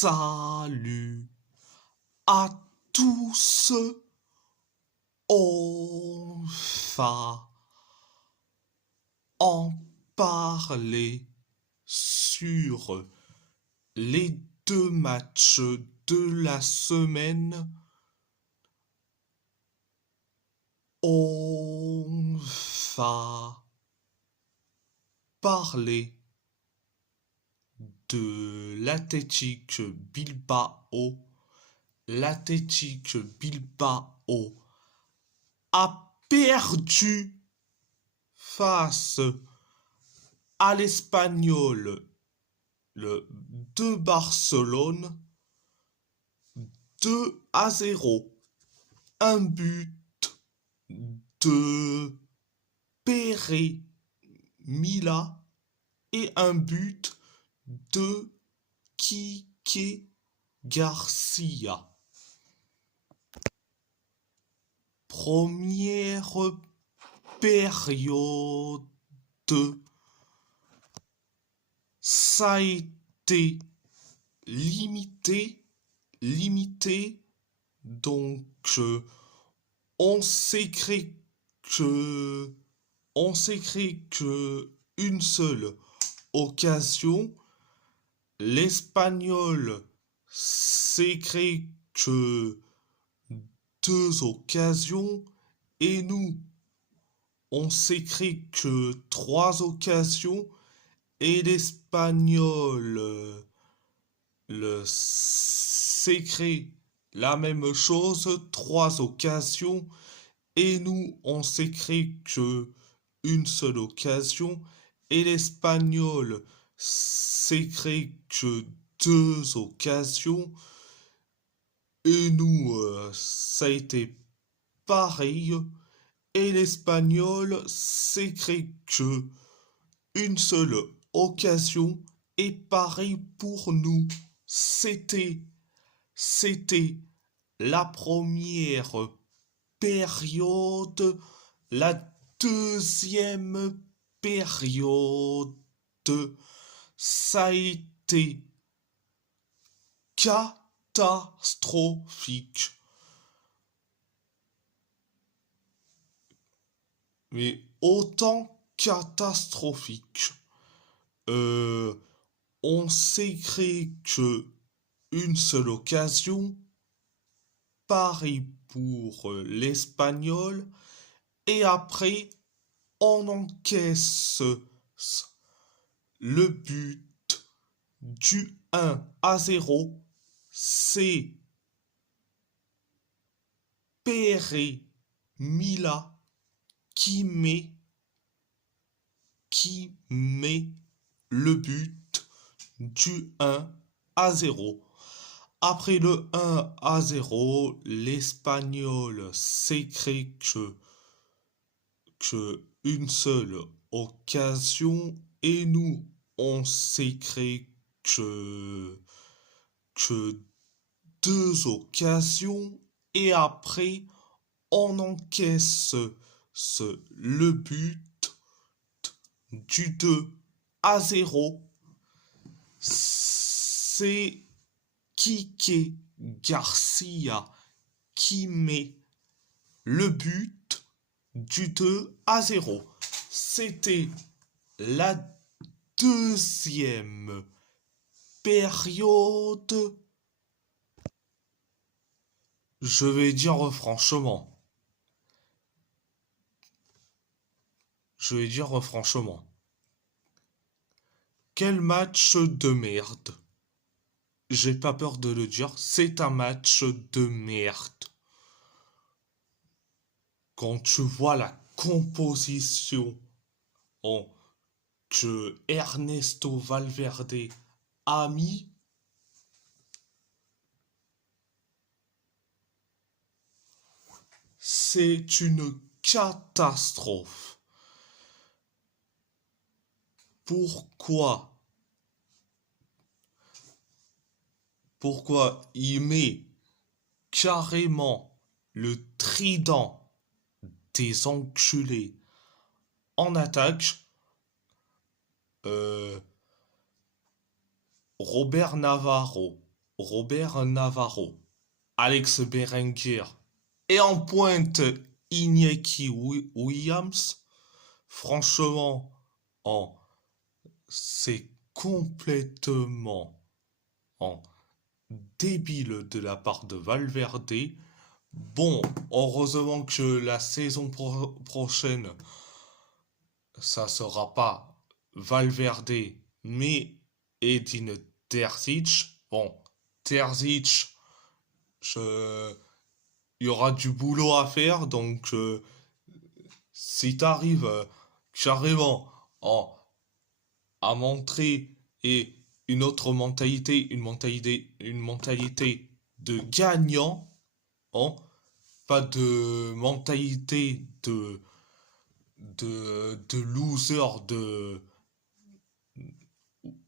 Salut à tous, on va en parler sur les deux matchs de la semaine. On va parler de l'Athletic Bilbao. L'Athletic Bilbao a perdu face à l'Espagnol de Barcelone 2-0. Un but de Pere Mila et un but de Kike Garcia. Première période, ça a été limité, donc on s'est créé que une seule occasion. L'Espagnol s'est créé que deux occasions et nous, on s'est créé que trois occasions et l'Espagnol s'est créé la même chose, trois occasions et nous, on s'est créé que une seule occasion et l'Espagnol s'est créé que deux occasions et nous, ça a été pareil et l'Espagnol s'est créé que une seule occasion et pareil pour nous. C'était la première période. La deuxième période, ça a été catastrophique. Mais autant catastrophique. On s'est créé que une seule occasion, pareil pour l'Espagnol, et après on encaisse le but du 1-0. C'est Pere Mila qui met le but du 1-0. Après le 1-0, l'Espagnol s'est créé que une seule occasion et nous, on s'est créé que deux occasions et après, on encaisse le but du 2-0. C'est Kike Garcia qui met le but du 2-0. C'était la deuxième période. Je vais dire franchement. Quel match de merde. J'ai pas peur de le dire, c'est un match de merde. Quand tu vois la composition que Ernesto Valverde a mis, c'est une catastrophe. Pourquoi il met carrément le trident des enculés en attaque? Robert Navarro, Robert Navarro, Alex Berenguer et en pointe Iñaki Williams. Franchement, en c'est complètement en débile de la part de Valverde. Bon, heureusement que la saison prochaine, ça sera pas Valverde, mais Edin Terzic. Bon, Terzic, il y aura du boulot à faire, donc si t'arrives carrément en, à montrer et une mentalité de gagnant, hein, pas de mentalité de loser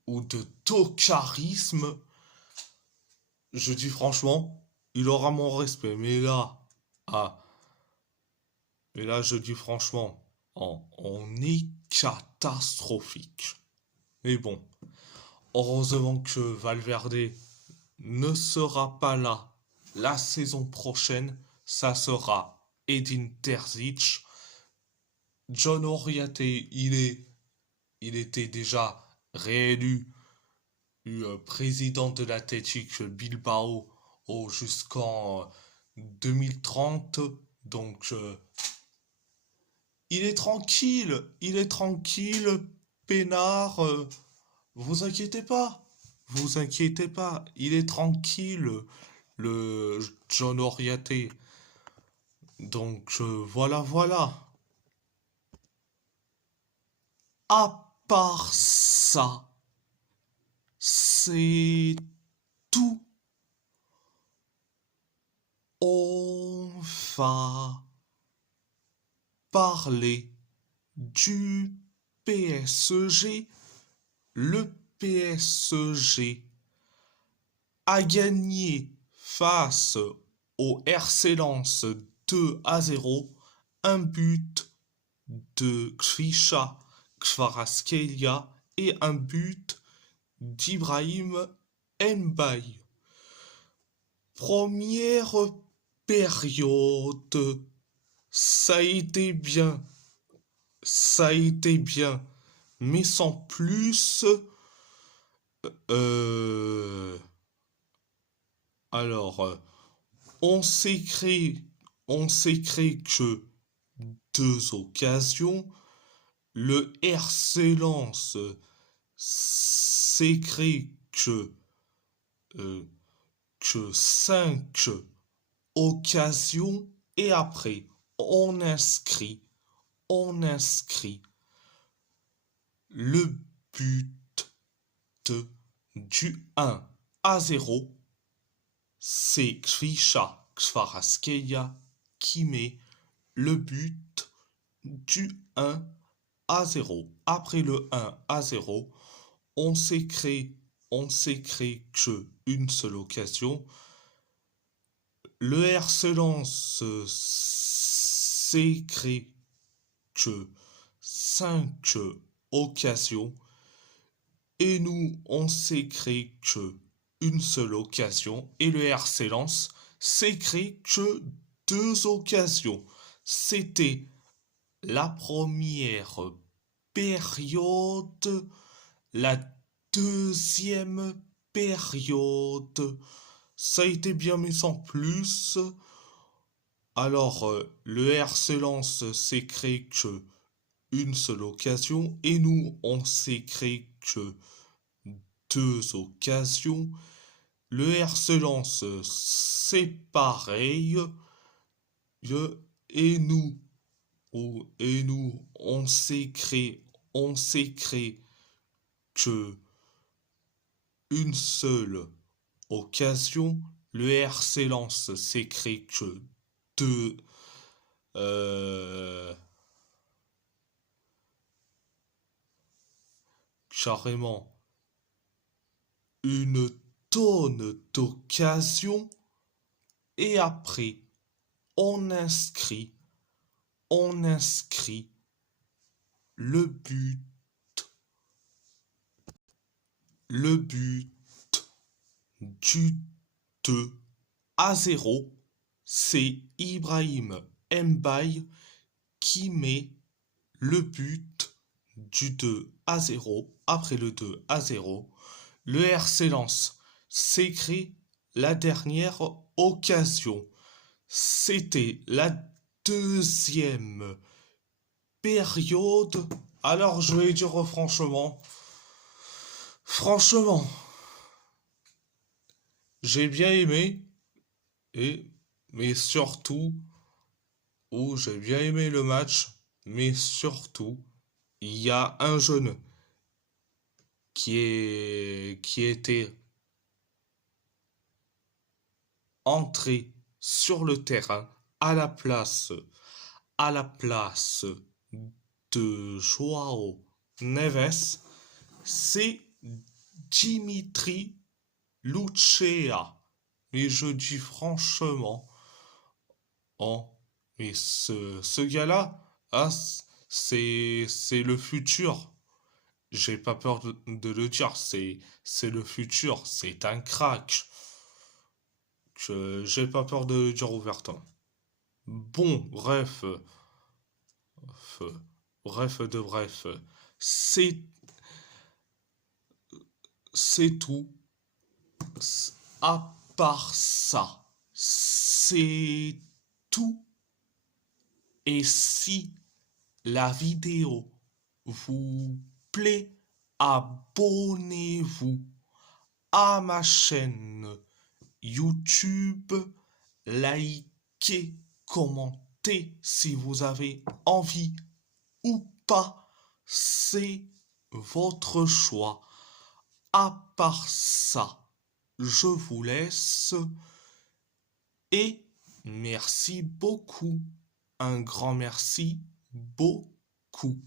ou de tocarisme, je dis franchement, il aura mon respect. Ah, mais là, je dis franchement, on est catastrophique. Mais bon, heureusement que Valverde ne sera pas là la saison prochaine. Ça sera Edin Terzic. John Oriate, il était déjà réélu président de l'Athletic Bilbao jusqu'en 2030. Donc, il est tranquille, peinard. Vous inquiétez pas, vous inquiétez pas, il est tranquille, le John Oriate. Donc, voilà, voilà. À part ça, c'est tout. On va parler du PSG. Le PSG a gagné face au RC Lens 2-0. Un but de Grisha Kvaratskhelia et un but d'Ibrahim Mbaye. Première période, ça a été bien, ça a été bien, mais sans plus. Euh, alors, on s'est créé, on s'est créé que deux occasions. Le RC Lens s'est créé euh, que 5 occasions et après on inscrit le but du 1-0. C'est Grisha Kvaratskhelia qui met le but du 1-0. Après le 1-0, on s'est créé que une seule occasion. Le RC Lens s'est créé que 5 occasions et nous on s'est créé que une seule occasion et le RC Lens s'est créé que deux occasions. C'était la première période. La deuxième période, ça a été bien mais sans plus. Alors, le RC Lens s'est créé que une seule occasion et nous, on s'est créé que deux occasions. Le RC Lens, c'est pareil. Et nous, on s'est créé que une seule occasion. Le RC Lens s'est créé que deux. euh, Carrément une tonne d'occasions. Et après, on inscrit, on inscrit le but du 2-0. C'est Ibrahim Mbaye qui met le but du 2-0. Après le 2-0, le RC Lens s'écrit la dernière occasion. C'était la deuxième période. Alors je vais dire franchement, j'ai bien aimé et mais surtout j'ai bien aimé le match, mais surtout il y a un jeune qui était entré sur le terrain à la place de Joao Neves, c'est Dimitri Lucia. Mais je dis franchement, oh, mais ce gars-là, ah, c'est le futur. J'ai pas peur de le dire, c'est le futur, c'est un crack. J'ai pas peur de le dire ouvertement. Bon, euh, bref, c'est c'est tout. À part ça, c'est tout. Et si la vidéo vous plaît, abonnez-vous à ma chaîne YouTube, likez, commentez si vous avez envie ou pas, c'est votre choix. À part ça, je vous laisse et merci beaucoup. Un grand merci beaucoup.